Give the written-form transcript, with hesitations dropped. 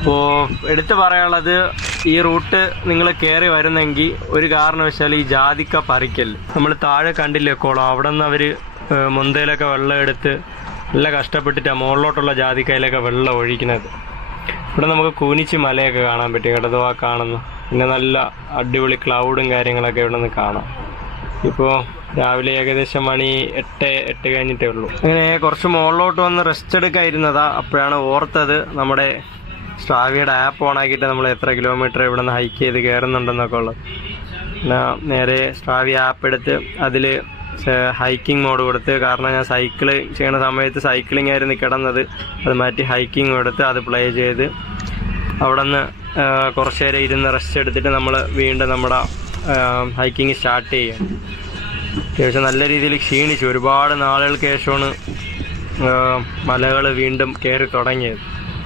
അപ്പോൾ എടുത്തു പറയാനുള്ളത്, ഈ റൂട്ട് നിങ്ങൾ കയറി വരുന്നെങ്കിൽ ഒരു കാരണവശാൽ ഈ ജാതിക്ക പറിക്കല്. നമ്മൾ താഴെ കണ്ടില്ലേ കുളം, അവിടെ നിന്ന് അവർ മുന്തയിലൊക്കെ വെള്ളം എടുത്ത് നല്ല കഷ്ടപ്പെട്ടിട്ടാണ് മുകളിലോട്ടുള്ള ജാതിക്കയിലൊക്കെ വെള്ളം ഒഴിക്കുന്നത്. ഇവിടെ നമുക്ക് കൂനിച്ചി മലയൊക്കെ കാണാൻ പറ്റും കേട്ടോ, ആ കാണുന്നു. പിന്നെ നല്ല അടിപൊളി ക്ലൗഡും കാര്യങ്ങളൊക്കെ ഇവിടെ നിന്ന് കാണാം. ഇപ്പോൾ രാവിലെ ഏകദേശം മണി 8 കഴിഞ്ഞിട്ടേ ഉള്ളൂ. അങ്ങനെ കുറച്ച് മുകളിലോട്ട് വന്ന് റെസ്റ്റ് എടുക്കാതിരുന്നതാ. അപ്പോഴാണ് ഓർത്തത് നമ്മുടെ സ്ട്രാവിയുടെ ആപ്പ് ഓണാക്കിയിട്ട് നമ്മൾ എത്ര കിലോമീറ്റർ ഇവിടെ നിന്ന് ഹൈക്ക് ചെയ്ത് കയറുന്നുണ്ടെന്നൊക്കെ ഉള്ളത്. പിന്നെ നേരെ സ്ട്രാവി ആപ്പ് എടുത്ത് അതിൽ ഹൈക്കിംഗ് മോഡ് കൊടുത്ത്, കാരണം ഞാൻ സൈക്കിൾ ചെയ്യുന്ന സമയത്ത് സൈക്ലിംഗ് ആയിരുന്നു കിടന്നത്, അത് മാറ്റി ഹൈക്കിംഗ് കൊടുത്ത് അത് പ്ലേ ചെയ്ത് അവിടെ നിന്ന് കുറച്ച് നേരം ഇരുന്ന് റെസ്റ്റ് എടുത്തിട്ട് നമ്മൾ വീണ്ടും നമ്മുടെ ഹൈക്കിങ് സ്റ്റാർട്ട് ചെയ്യാം. അത്യാവശ്യം നല്ല രീതിയിൽ ക്ഷീണിച്ചു. ഒരുപാട് നാളുകൾക്ക് ശേഷമാണ് മലകൾ വീണ്ടും കയറി തുടങ്ങിയത്.